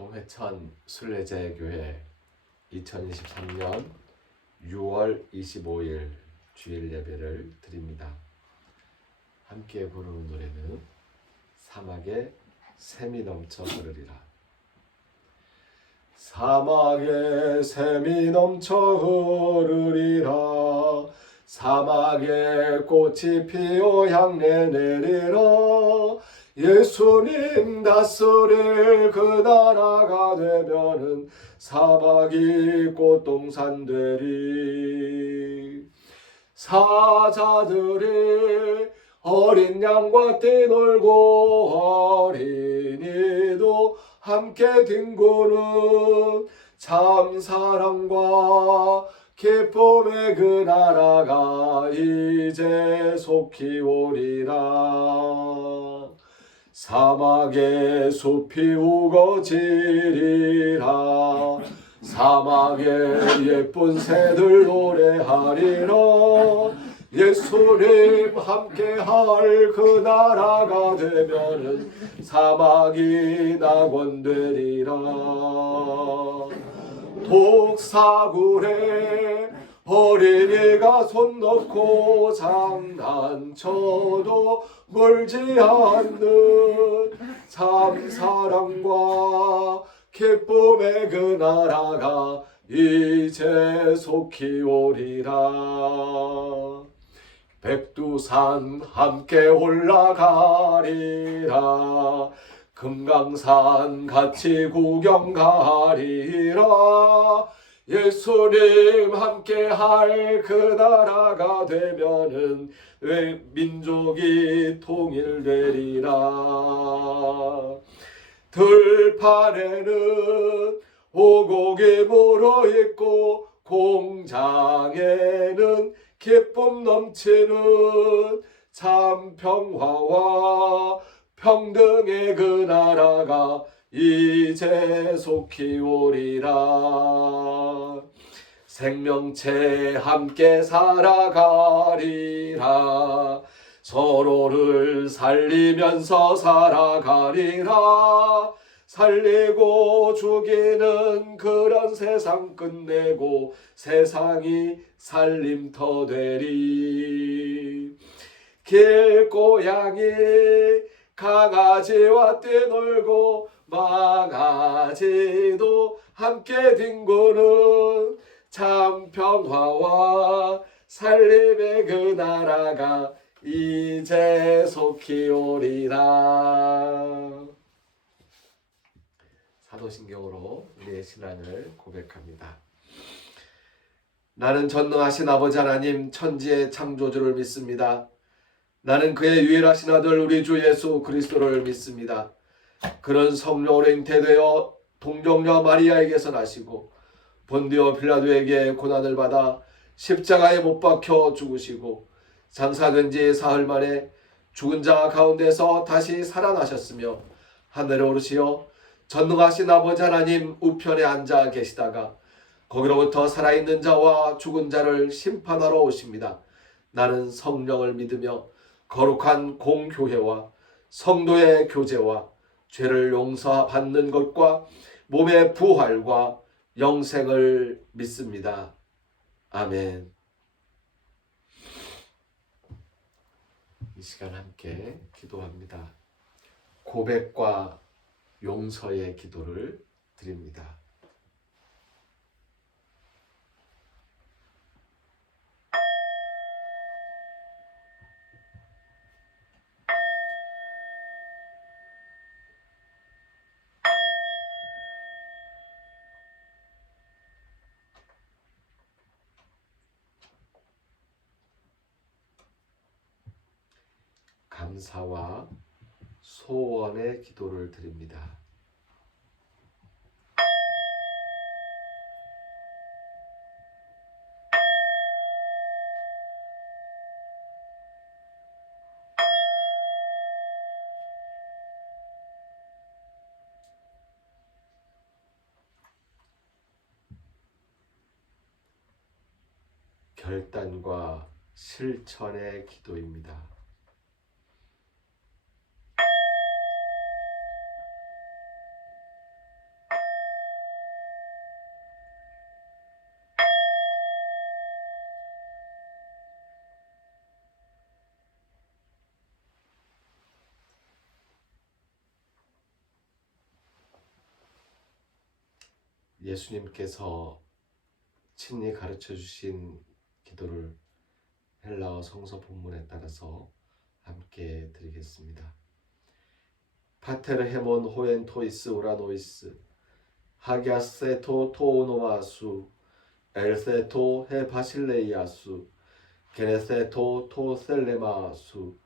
동해천 순례제교회 2023년 6월 25일 주일 예배를 드립니다. 함께 부르는 노래는 사막에 샘이 넘쳐 흐르리라. 사막에 샘이 넘쳐 흐르리라. 사막에 꽃이 피어 향내 내리라. 예수님 다스릴 그 나라가 되면은 사막이 꽃동산 되리. 사자들이 어린 양과 뛰놀고 어린이도 함께 뒹구는 참 사랑과 기쁨의 그 나라가 이제 속히 오리라. 사막에 숲이 우거지리라. 사막에 예쁜 새들 노래하리라. 예수님 함께할 그 나라가 되면은 사막이 낙원되리라. 독사굴에 어린이가 손 넣고 장난쳐도 멀지 않는 참 사랑과 기쁨의 그 나라가 이제 속히 오리라. 백두산 함께 올라가리라. 금강산 같이 구경 가리라. 예수님 함께할 그 나라가 되면은 민족이 통일되리라. 들판에는 오곡이 물어있고 공장에는 기쁨 넘치는 참 평화와 평등의 그 나라가 이제 속히 오리라. 생명체 함께 살아가리라. 서로를 살리면서 살아가리라. 살리고 죽이는 그런 세상 끝내고 세상이 살림터 되리. 길고양이 강아지와 뛰놀고 망아지도 함께 뒹구는 참 평화와 살림의 그 나라가 이제 속히 오리라. 사도신경으로 우리의 신앙을 고백합니다. 나는 전능하신 아버지 하나님 천지의 창조주를 믿습니다. 나는 그의 유일하신 아들 우리 주 예수 그리스도를 믿습니다. 그는 성령으로 잉태되어 동정녀 마리아에게서 나시고 본디오 빌라도에게 고난을 받아 십자가에 못 박혀 죽으시고 장사된 지 사흘 만에 죽은 자 가운데서 다시 살아나셨으며 하늘에 오르시어 전능하신 아버지 하나님 우편에 앉아 계시다가 거기로부터 살아있는 자와 죽은 자를 심판하러 오십니다. 나는 성령을 믿으며 거룩한 공교회와 성도의 교제와 죄를 용서받는 것과 몸의 부활과 영생을 믿습니다. 아멘. 이 시간 함께 기도합니다. 고백과 용서의 기도를 드립니다. 감사와 소원의 기도를 드립니다. 결단과 실천의 기도입니다. 예수님께서 친히 가르쳐 주신 기도를 헬라어 성서 본문에 따라서 함께 드리겠습니다. 파테르 헤몬 호엔 토이스 우라노이스 하기아세토 토오노아수 엘세토 헤 바실레이아수 게네세토 토 셀레마수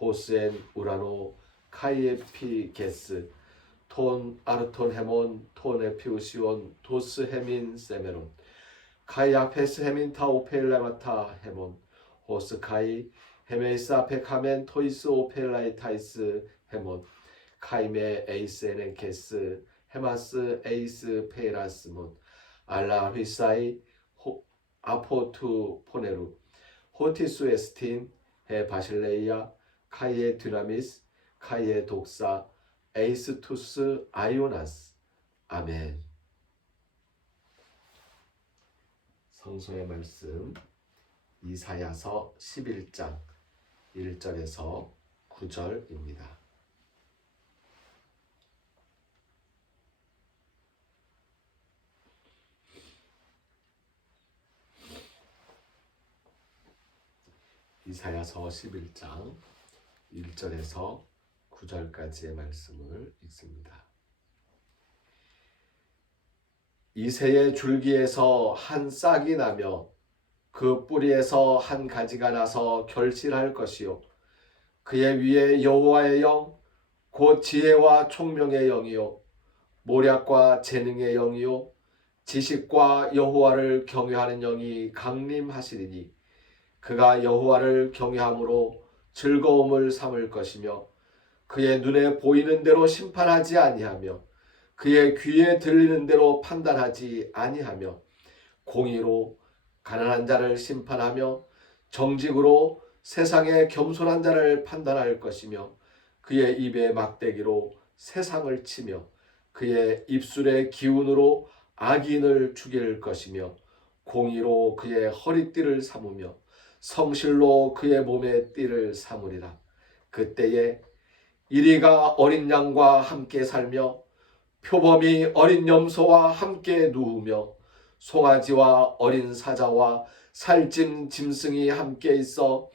호스엔 우라노 카이에피게스 톤 아르톤 헤몬 톤 에피우시온 도스 헤민 세메론 카이 아페스 헤민 타 오펠레마타 헤몬 호스 카이 헤메이스 아페 카멘 토이스 오펠라이 타이스 헤몬 카이메 에이스 에넨케스 헤마스 에이스 페이라스몬 알라 휘사이 아포투 포네루 호티수 에스틴 헤 바실레이아 카이에 듀나미스 카이에 독사 에이스투스 아이오나스. 아멘. 성서의 말씀 이사야서 11장 1절에서 9절입니다. 이사야서 11장 1절에서 9절까지의 말씀을 읽습니다. 이새의 줄기에서 한 싹이 나며 그 뿌리에서 한 가지가 나서 결실할 것이요 그의 위에 여호와의 영 곧 지혜와 총명의 영이요 모략과 재능의 영이요 지식과 여호와를 경외하는 영이 강림하시리니 그가 여호와를 경외함으로 즐거움을 삼을 것이며 그의 눈에 보이는 대로 심판하지 아니하며 그의 귀에 들리는 대로 판단하지 아니하며 공의로 가난한 자를 심판하며 정직으로 세상의 겸손한 자를 판단할 것이며 그의 입의 막대기로 세상을 치며 그의 입술의 기운으로 악인을 죽일 것이며 공의로 그의 허리띠를 삼으며 성실로 그의 몸의 띠를 삼으리라. 그때에 이리가 어린 양과 함께 살며 표범이 어린 염소와 함께 누우며 송아지와 어린 사자와 살찐 짐승이 함께 있어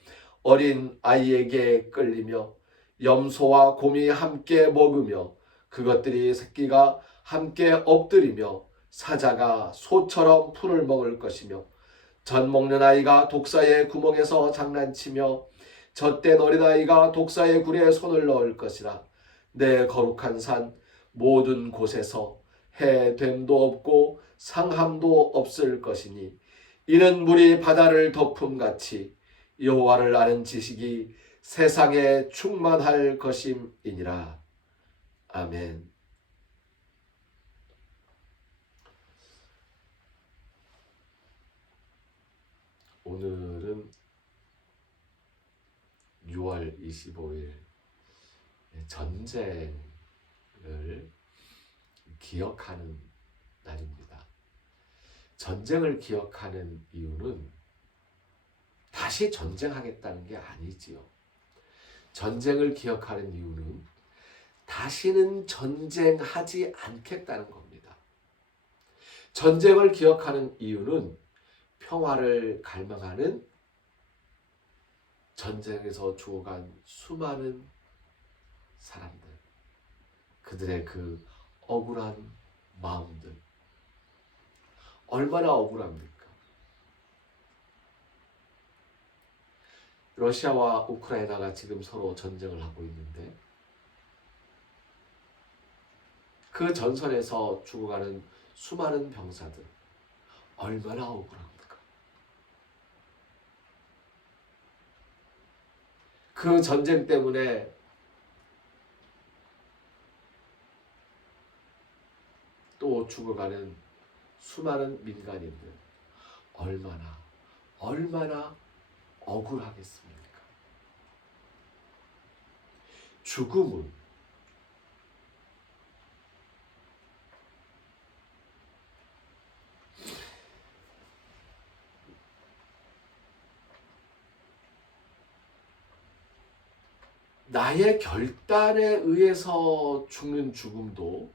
어린 아이에게 끌리며 염소와 곰이 함께 먹으며 그것들이 새끼가 함께 엎드리며 사자가 소처럼 풀을 먹을 것이며 젖 먹는 아이가 독사의 구멍에서 장난치며 젖된 어린아이가 독사의 굴에 손을 넣을 것이라. 내 거룩한 산 모든 곳에서 해됨도 없고 상함도 없을 것이니 이는 물이 바다를 덮음같이 여호와를 아는 지식이 세상에 충만할 것임이니라. 아멘. 오늘은 6월 25일 전쟁을 기억하는 날입니다. 전쟁을 기억하는 이유는 다시 전쟁하겠다는 게 아니지요. 전쟁을 기억하는 이유는 다시는 전쟁하지 않겠다는 겁니다. 전쟁을 기억하는 이유는 평화를 갈망하는 전쟁에서 죽어간 수많은 사람들, 그들의 그 억울한 마음들, 얼마나 억울합니까? 러시아와 우크라이나가 지금 서로 전쟁을 하고 있는데 그 전선에서 죽어가는 수많은 병사들, 얼마나 억울합니까? 그 전쟁 때문에 또 죽어가는 수많은 민간인들, 얼마나 억울하겠습니까? 죽음은 나의 결단에 의해서 죽는 죽음도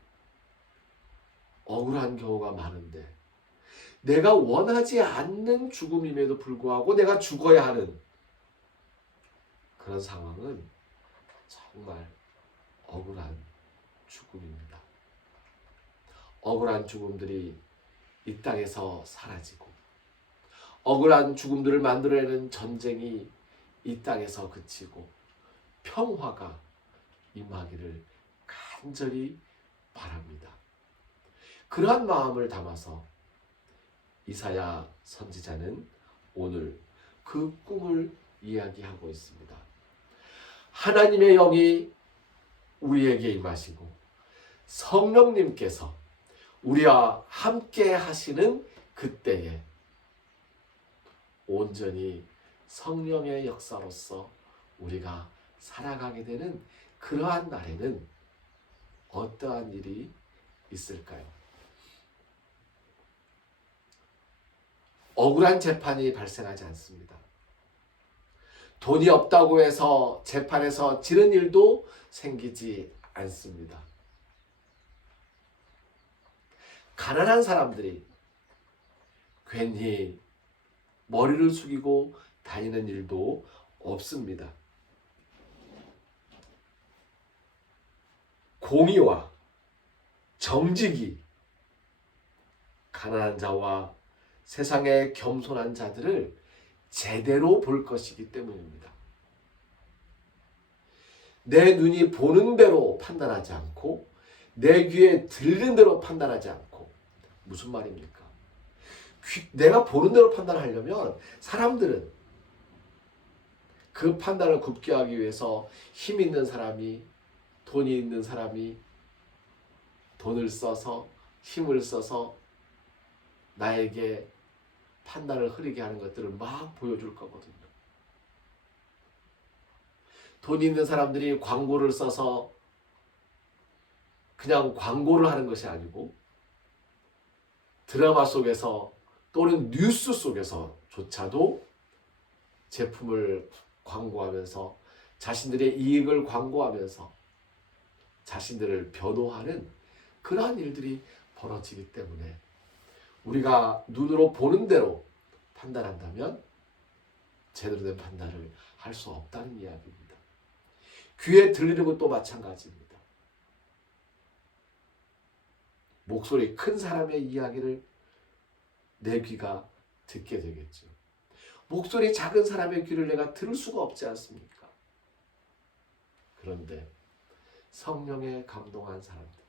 억울한 경우가 많은데 내가 원하지 않는 죽음임에도 불구하고 내가 죽어야 하는 그런 상황은 정말 억울한 죽음입니다. 억울한 죽음들이 이 땅에서 사라지고 억울한 죽음들을 만들어내는 전쟁이 이 땅에서 그치고 평화가 임하기를 간절히 바랍니다. 그러한 마음을 담아서 이사야 선지자는 오늘 그 꿈을 이야기하고 있습니다. 하나님의 영이 우리에게 임하시고 성령님께서 우리와 함께 하시는 그때에 온전히 성령의 역사로서 우리가 살아가게 되는 그러한 날에는 어떠한 일이 있을까요? 억울한 재판이 발생하지 않습니다. 돈이 없다고 해서 재판에서 지는 일도 생기지 않습니다. 가난한 사람들이 괜히 머리를 숙이고 다니는 일도 없습니다. 공의와 정직이 가난한 자와 세상의 겸손한 자들을 제대로 볼 것이기 때문입니다. 내 눈이 보는 대로 판단하지 않고 내 귀에 들리는 대로 판단하지 않고 무슨 말입니까? 내가 보는 대로 판단하려면 사람들은 그 판단을 굽게 하기 위해서 힘 있는 사람이 돈이 있는 사람이 돈을 써서 힘을 써서 나에게 판단을 흐리게 하는 것들을 막 보여줄 거거든요. 돈 있는 사람들이 광고를 써서 그냥 광고를 하는 것이 아니고 드라마 속에서 또는 뉴스 속에서조차도 제품을 광고하면서 자신들의 이익을 광고하면서 자신들을 변호하는 그러한 일들이 벌어지기 때문에 우리가 눈으로 보는 대로 판단한다면 제대로 된 판단을 할 수 없다는 이야기입니다. 귀에 들리는 것도 마찬가지입니다. 목소리 큰 사람의 이야기를 내 귀가 듣게 되겠죠. 목소리 작은 사람의 귀를 내가 들을 수가 없지 않습니까? 그런데 성령에 감동한 사람들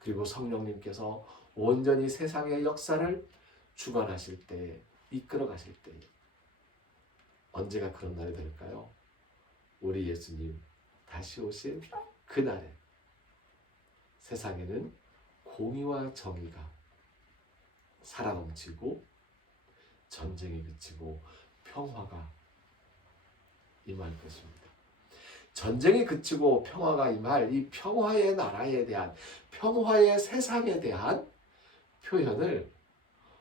그리고 성령님께서 온전히 세상의 역사를 주관하실 때 이끌어 가실 때 언제가 그런 날이 될까요? 우리 예수님 다시 오실 그날에 세상에는 공의와 정의가 살아넘치고 전쟁이 그치고 평화가 임할 것입니다. 전쟁이 그치고 평화가 임할 이 평화의 나라에 대한 평화의 세상에 대한 표현을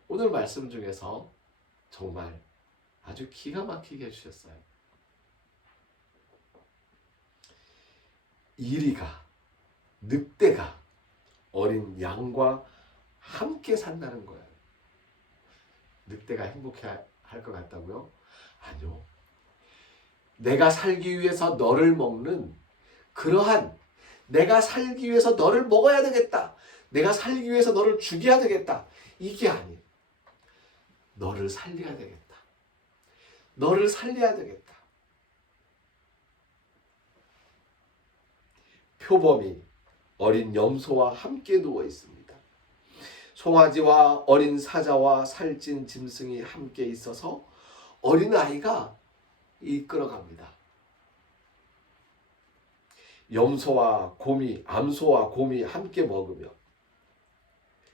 오늘 말씀 중에서 정말 아주 기가 막히게 해주셨어요. 이리가 늑대가 어린 양과 함께 산다는 거예요. 늑대가 행복해 할 것 같다고요? 아니요. 내가 살기 위해서 너를 먹는 그러한 내가 살기 위해서 너를 먹어야 되겠다. 내가 살기 위해서 너를 죽여야 되겠다. 이게 아니에요. 너를 살려야 되겠다. 너를 살려야 되겠다. 표범이 어린 염소와 함께 누워 있습니다. 송아지와 어린 사자와 살찐 짐승이 함께 있어서 어린아이가 이끌어갑니다. 염소와 곰이, 암소와 곰이 함께 먹으며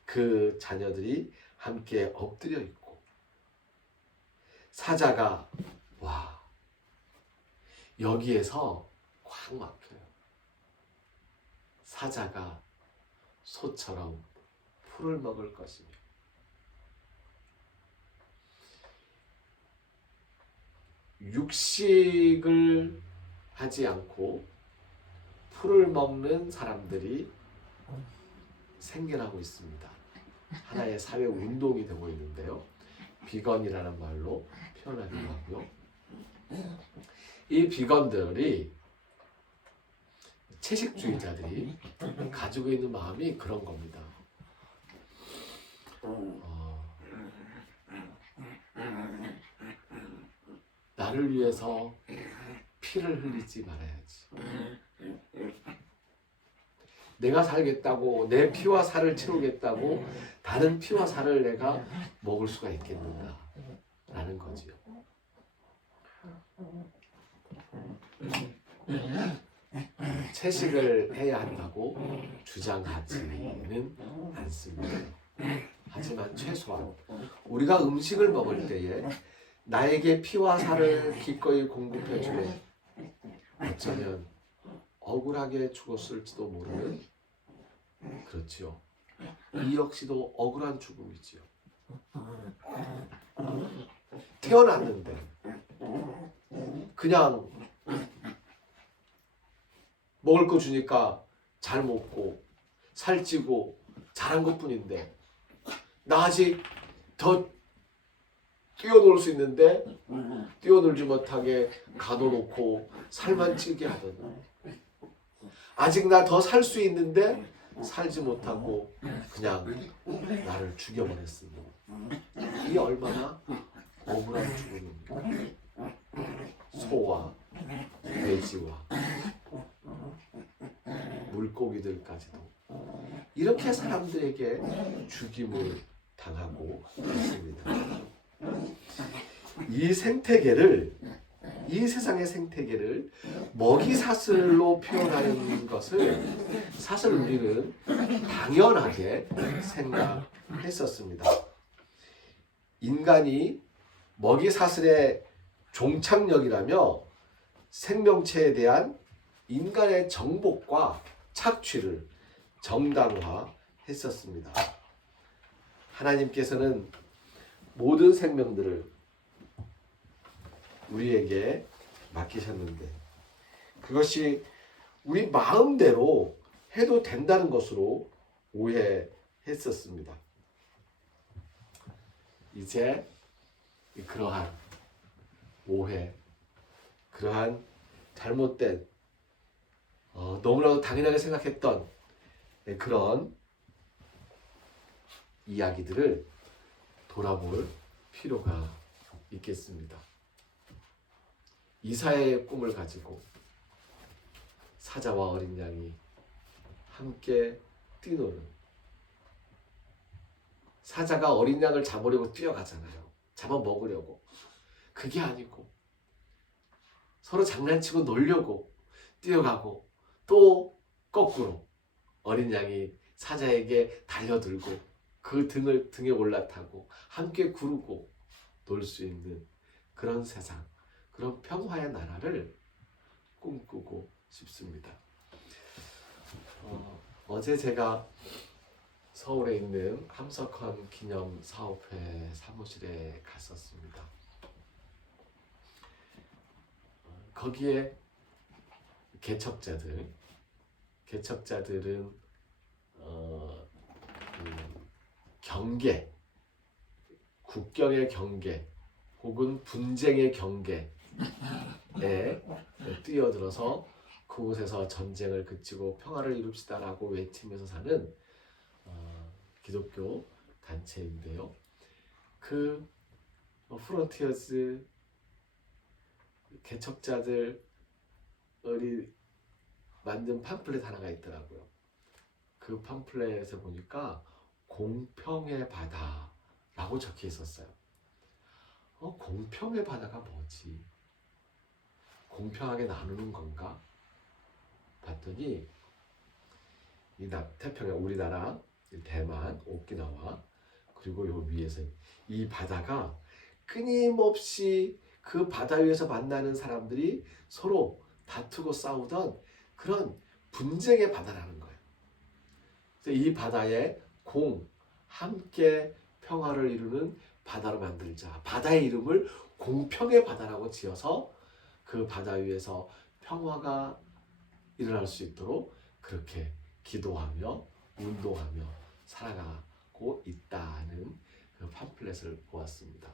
그 자녀들이 함께 엎드려 있고 사자가 와 여기에서 꽉 막혀요. 사자가 소처럼 풀을 먹을 것이며 육식을 하지 않고 풀을 먹는 사람들이 생겨나고 있습니다. 하나의 사회 운동이 되고 있는데요. 비건이라는 말로 표현하기도 하고요. 이 비건들이 채식주의자들이 가지고 있는 마음이 그런 겁니다. 나를 위해서 피를 흘리지 말아야지. 내가 살겠다고, 내 피와 살을 채우겠다고 다른 피와 살을 내가 먹을 수가 있겠는가 라는 거지요. 채식을 해야 한다고 주장하지는 않습니다. 하지만 최소한 우리가 음식을 먹을 때에 나에게 피와 살을 기꺼이 공급해 주면 어쩌면 억울하게 죽었을지도 모르는, 그렇지요. 이 역시도 억울한 죽음이지요. 태어났는데 그냥 먹을 거 주니까 잘 먹고 살찌고 잘한 것뿐인데, 나 아직 더 뛰어놀 수 있는데 뛰어놀지 못하게 가둬놓고 살만 찌게 하던, 아직 나 더 살 수 있는데 살지 못하고 그냥 나를 죽여버렸습니다. 이 얼마나 억울한 죽음입니까? 소와 돼지와 물고기들까지도 이렇게 사람들에게 죽임을 당하고 있습니다. 이 생태계를, 이 세상의 생태계를 먹이 사슬로 표현하는 것을 사실 우리는 당연하게 생각했었습니다. 인간이 먹이 사슬의 종착역이라며 생명체에 대한 인간의 정복과 착취를 정당화했었습니다. 하나님께서는 모든 생명들을 우리에게 맡기셨는데 그것이 우리 마음대로 해도 된다는 것으로 오해했었습니다. 이제 그러한 오해, 그러한 잘못된, 너무나도 당연하게 생각했던 그런 이야기들을 돌아볼 필요가 있겠습니다. 이사야의 꿈을 가지고 사자와 어린 양이 함께 뛰노는, 사자가 어린 양을 잡으려고 뛰어가잖아요. 잡아먹으려고. 그게 아니고 서로 장난치고 놀려고 뛰어가고, 또 거꾸로 어린 양이 사자에게 달려들고 그 등에 올라타고 함께 구르고 놀 수 있는 그런 세상, 그런 평화의 나라를 꿈꾸고 싶습니다. 어제 제가 서울에 있는 함석헌 기념사업회 사무실에 갔었습니다. 거기에 개척자들은 경계, 국경의 경계 혹은 분쟁의 경계에 뛰어들어서 그곳에서 전쟁을 그치고 평화를 이룹시다라고 외치면서 사는 기독교 단체인데요. 그 프론티어즈 개척자들이 만든 팜플렛 하나가 있더라고요. 그 팜플렛에 보니까 공평의 바다라고 적혀 있었어요. 공평의 바다가 뭐지? 공평하게 나누는 건가? 봤더니 이 태평양, 우리나라, 대만, 오키나와, 그리고 요 위에서 이 바다가 끊임없이 그 바다 위에서 만나는 사람들이 서로 다투고 싸우던 그런 분쟁의 바다라는 거예요. 그래서 이 바다에 함께 평화를 이루는 바다로 만들자. 바다의 이름을 공평의 바다라고 지어서 그 바다 위에서 평화가 일어날 수 있도록 그렇게 기도하며 운동하며 살아가고 있다는 그 팜플렛을 보았습니다.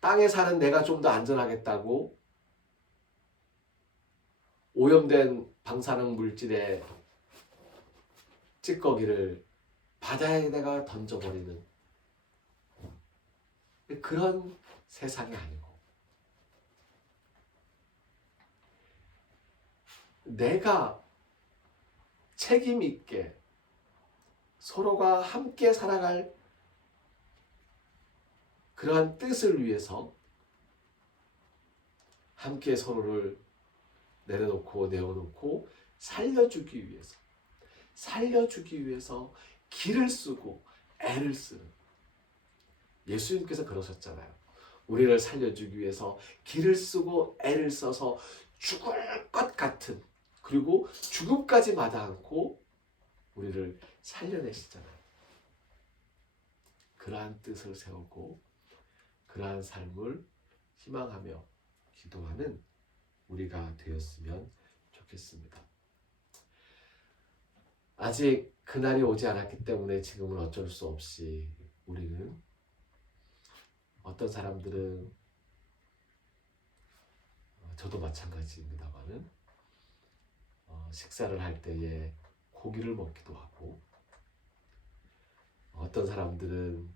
땅에 사는 내가 좀 더 안전하겠다고 오염된 방사능 물질의 찌꺼기를 바다에다가 던져버리는 그런 세상이 아니고, 내가 책임 있게 서로가 함께 살아갈 그러한 뜻을 위해서 함께 서로를 내려놓고 내어놓고 살려주기 위해서 기를 쓰고 애를 쓰는, 예수님께서 그러셨잖아요. 우리를 살려주기 위해서 기를 쓰고 애를 써서 죽을 것 같은, 그리고 죽음까지 마다 않고 우리를 살려내시잖아요. 그러한 뜻을 세우고 그러한 삶을 희망하며 기도하는 우리가 되었으면 좋겠습니다. 아직 그날이 오지 않았기 때문에 지금은 어쩔 수 없이 우리는, 어떤 사람들은, 저도 마찬가지입니다만은, 식사를 할 때에 고기를 먹기도 하고, 어떤 사람들은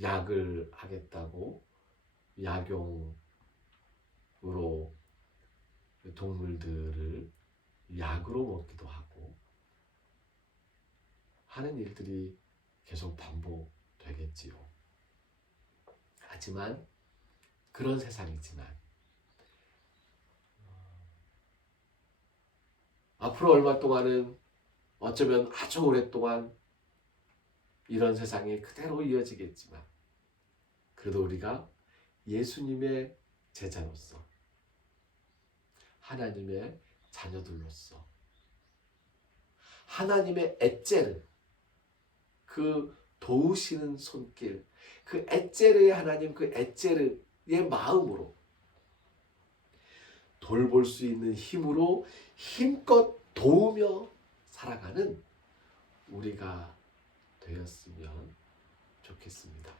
약을 하겠다고 약용으로 동물들을 약으로 먹기도 하고 하는 일들이 계속 반복되겠지요. 하지만 그런 세상이지만 앞으로 얼마 동안은, 어쩌면 아주 오랫동안 이런 세상이 그대로 이어지겠지만, 그래도 우리가 예수님의 제자로서, 하나님의 자녀들로서, 하나님의 엣제르, 그 도우시는 손길, 그 엣제르의 하나님, 그 엣제르의 마음으로, 돌볼 수 있는 힘으로 힘껏 도우며 살아가는 우리가 되었으면 좋겠습니다.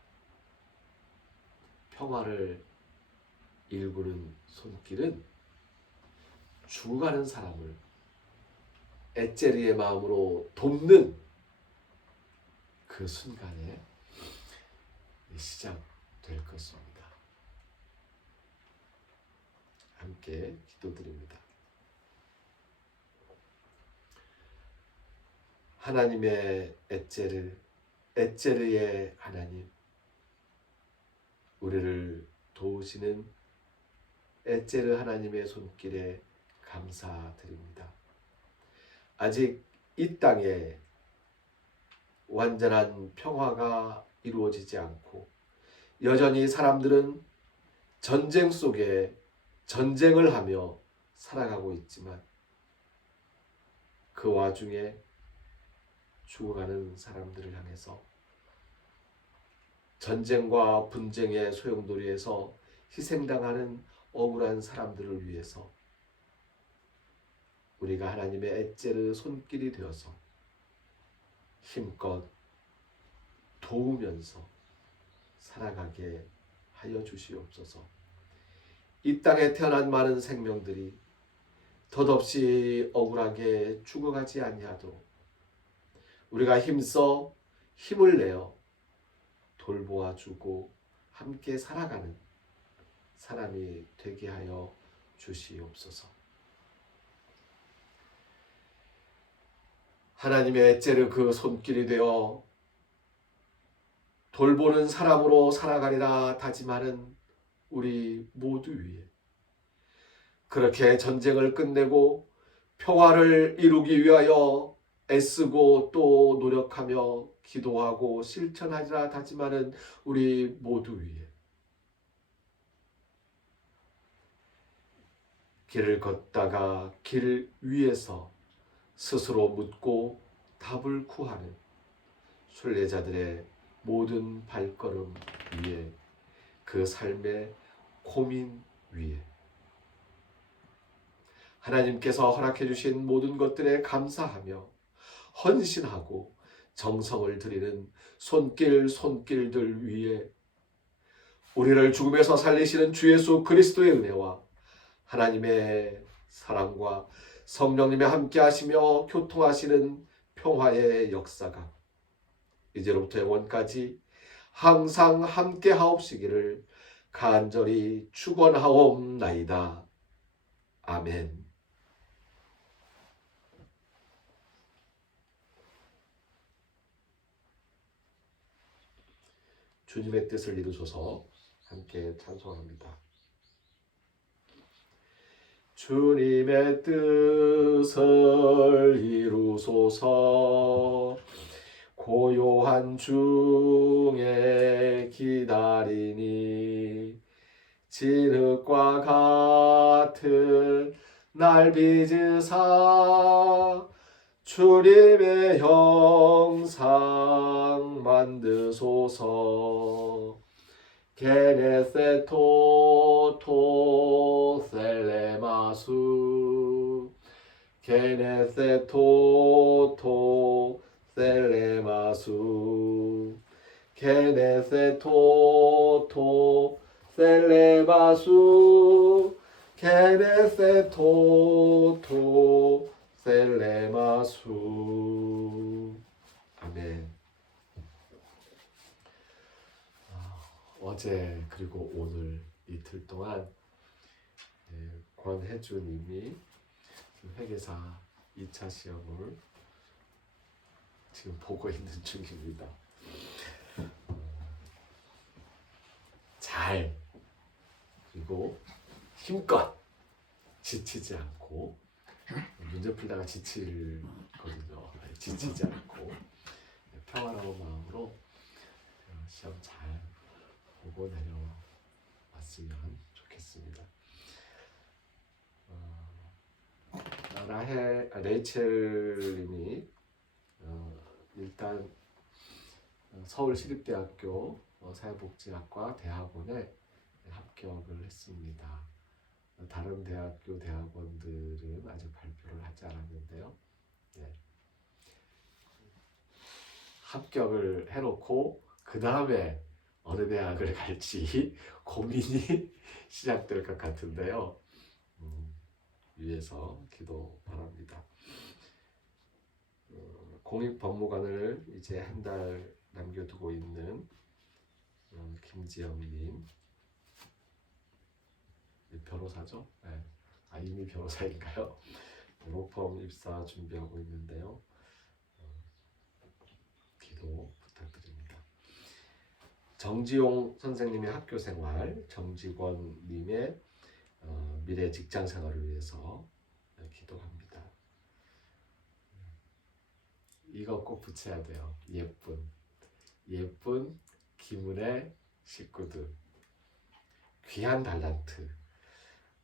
평화를 일구는 손길은 죽어가는 사람을 엣제르의 마음으로 돕는 그 순간에 시작될 것입니다. 함께 기도드립니다. 하나님의 엣제르, 엣제르의 하나님, 우리를 도우시는 엣제르 하나님의 손길에 감사드립니다. 아직 이 땅에 완전한 평화가 이루어지지 않고 여전히 사람들은 전쟁 속에 전쟁을 하며 살아가고 있지만, 그 와중에 죽어가는 사람들을 향해서, 전쟁과 분쟁의 소용돌이에서 희생당하는 억울한 사람들을 위해서 우리가 하나님의 엣제르 손길이 되어서 힘껏 도우면서 살아가게 하여 주시옵소서. 이 땅에 태어난 많은 생명들이 덧없이 억울하게 죽어가지 아니하도록 우리가 힘써 힘을 내어 돌보아주고 함께 살아가는 사람이 되게 하여 주시옵소서. 하나님의 엣제르 그 손길이 되어 돌보는 사람으로 살아가리라 다짐하는 우리 모두 위에, 그렇게 전쟁을 끝내고 평화를 이루기 위하여 애쓰고 또 노력하며 기도하고 실천하리라 다짐하는 우리 모두 위에, 길을 걷다가 길 위에서 스스로 묻고 답을 구하는 순례자들의 모든 발걸음 위에 그 삶의 고민 위에 하나님께서 허락해 주신 모든 것들에 감사하며 헌신하고 정성을 들이는 손길들 위에 우리를 죽음에서 살리시는 주 예수 그리스도의 은혜와 하나님의 사랑과 성령님의 함께 하시며 교통하시는 평화의 역사가 이제로부터 영원까지 항상 함께 하옵시기를 간절히 축원하옵나이다. 아멘. 주님의 뜻을 이루소서. 함께 찬송합니다. 주님의 뜻을 이루소서. 고요한 중에 기다리니 진흙과 같은 날 빚으사 주님의 형상 만드소서. 게네세토토 셀레마수 게네세토토 셀레마수 게네세토토 셀레마수 게네세토토 셀레마수. 아멘. 어제 그리고 오늘 이틀 동안 권혜주님이 회계사 2차 시험을 지금 보고 있는 중입니다. 잘 그리고 힘껏 지치지 않고 문제 풀다가 지치거든요. 지치지 않고 평안한 마음으로 시험 잘 보고 내려왔으면 좋겠습니다. 레이첼님이 일단 서울시립대학교 사회복지학과 대학원에 합격을 했습니다. 다른 대학교 대학원들은 아직 발표를 하지 않았는데요. 네. 합격을 해놓고 그 다음에 어느 대학을 갈지 고민이 시작될 것 같은데요. 위에서 기도 바랍니다. 공익법무관을 이제 한 달 남겨두고 있는 김지영님, 변호사죠? 네. 이미 변호사인가요? 로펌 입사 준비하고 있는데요. 기도 부탁드립니다. 정지용 선생님의 학교생활, 정직원님의 미래 직장생활을 위해서 기도합니다. 이거 꼭 붙여야 돼요. 예쁜 김은혜 식구들. 귀한 달란트.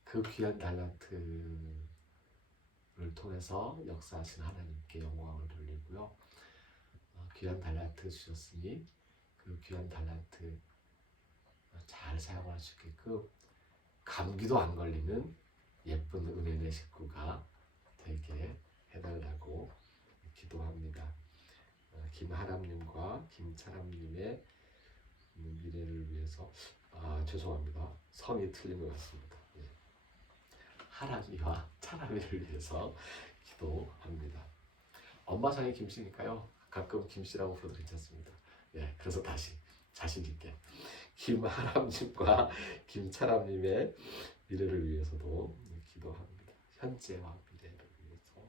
그 귀한 달란트를 통해서 역사하신 하나님께 영광을 돌리고요. 귀한 달란트 주셨으니 그 귀한 달란트 잘 사용할 수 있게끔 감기도 안 걸리는 예쁜 은혜의 식구가 되게 해달라고 기도합니다. 김하람님과 김차람님의 미래를 위해서 죄송합니다. 성이 틀린 것 같습니다. 예. 하람이와 차람이를 위해서 기도합니다. 엄마 성이 김씨니까요. 가끔 김씨라고 불러도 괜찮습니다. 예, 그래서 다시 자신 있게 김하람님과 김차람님의 미래를 위해서도 기도합니다. 현재와 미래를 위해서.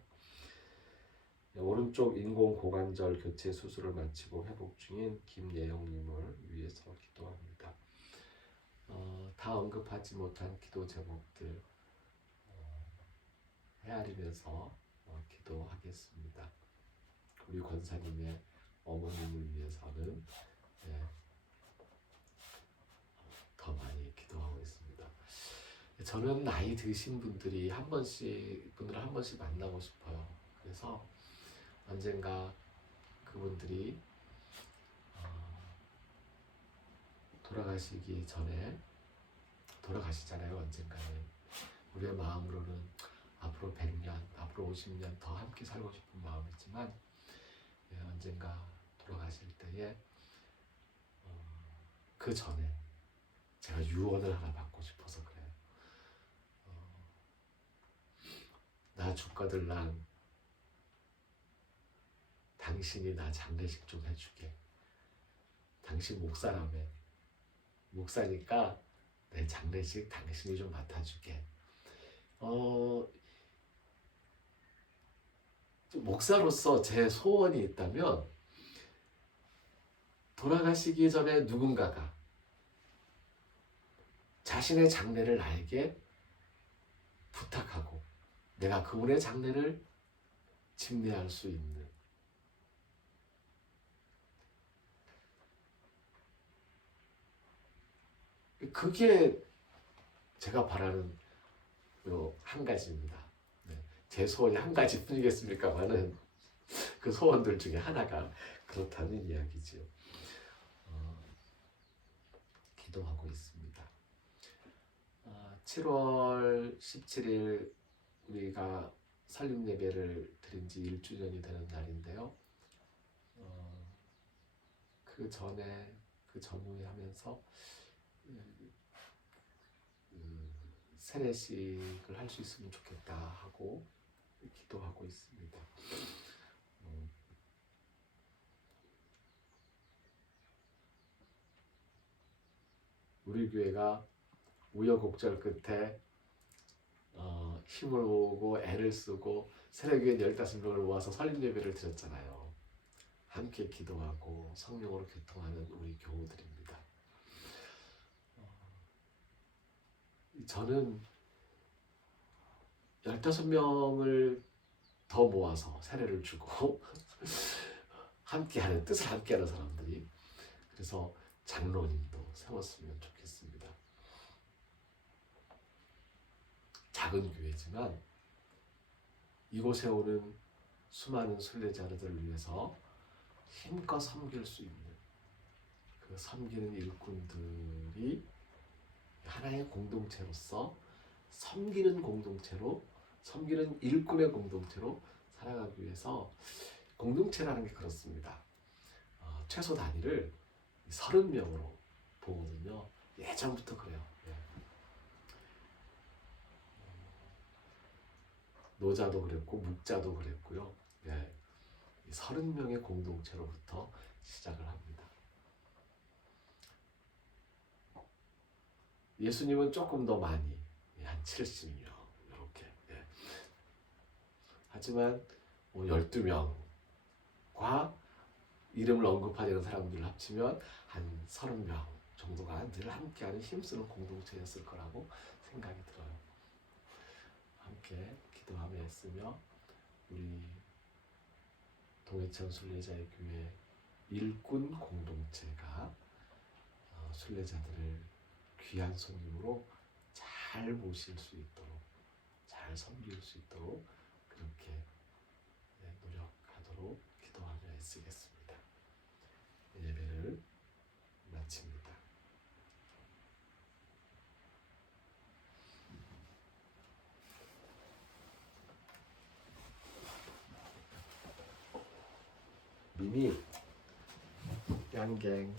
오른쪽 인공 고관절 교체 수술을 마치고 회복 중인 김예영님을 위해서 기도합니다. 다 언급하지 못한 기도 제목들 헤아리면서 기도하겠습니다. 우리 권사님의 어머님을 위해서는 더 많이 기도하고 있습니다. 저는 나이 드신 분들을 한 번씩 만나고 싶어요. 그래서 언젠가 그분들이 돌아가시잖아요. 언젠가는. 우리의 마음으로는 앞으로 100년, 앞으로 50년 더 함께 살고 싶은 마음이지만 언젠가 돌아가실 때에 그 전에 제가 유언을 하나 받고 싶어서 그래요. 나 주가들랑 당신이 나 장례식 좀 해주게. 당신 목사라며. 목사니까 내 장례식 당신이 좀 맡아주게. 목사로서 제 소원이 있다면 돌아가시기 전에 누군가가 자신의 장례를 나에게 부탁하고 내가 그분의 장례를 집례할 수 있는, 그게 제가 바라는 한 가지입니다. 제 소원이 한 가지뿐이겠습니까마는 그 소원들 중에 하나가 그렇다는 이야기죠. 기도하고 있습니다. 7월 17일 우리가 설립 예배를 드린 지 1주년이 되는 날인데요. 그 전에 그 전후에 하면서 세례식을 할 수 있으면 좋겠다 하고 기도하고 있습니다. 우리 교회가 우여곡절 끝에 힘을 모으고 애를 쓰고 세례교인 15명을 모아서 설립 예배를 드렸잖아요. 함께 기도하고 성령으로 교통하는 우리 교우들입니다. 저는 15명을 더 모아서 세례를 주고 함께하는, 뜻을 함께하는 사람들이, 그래서 장로님도 세웠으면 좋겠습니다. 작은 교회지만 이곳에 오는 수많은 순례자들을 위해서 힘껏 섬길 수 있는 그 섬기는 일꾼들이 하나의 공동체로서 섬기는 공동체로, 섬기는 일꾼의 공동체로 살아가기 위해서, 공동체라는 게 그렇습니다. 최소 단위를 30명으로 보거든요. 예전부터 그래요. 노자도 그랬고 묵자도 그랬고요. 30명의 공동체로부터 시작을 합니다. 예수님은 조금 더 많이, 한 70명 이렇게. 하지만 12명과 이름을 언급하지 않은 사람들을 합치면 한 30명 정도가 늘 함께하는 힘쓰는 공동체였을 거라고 생각이 들어요. 함께 기도하며 애쓰며 우리 동해천 순례자의 교회 일꾼 공동체가 순례자들을 귀한 손님으로 잘 모실 수 있도록, 잘 섬길 수 있도록 그렇게 노력하도록 기도하며 애쓰겠습니다. 예배를 마칩니다. 미미 양갱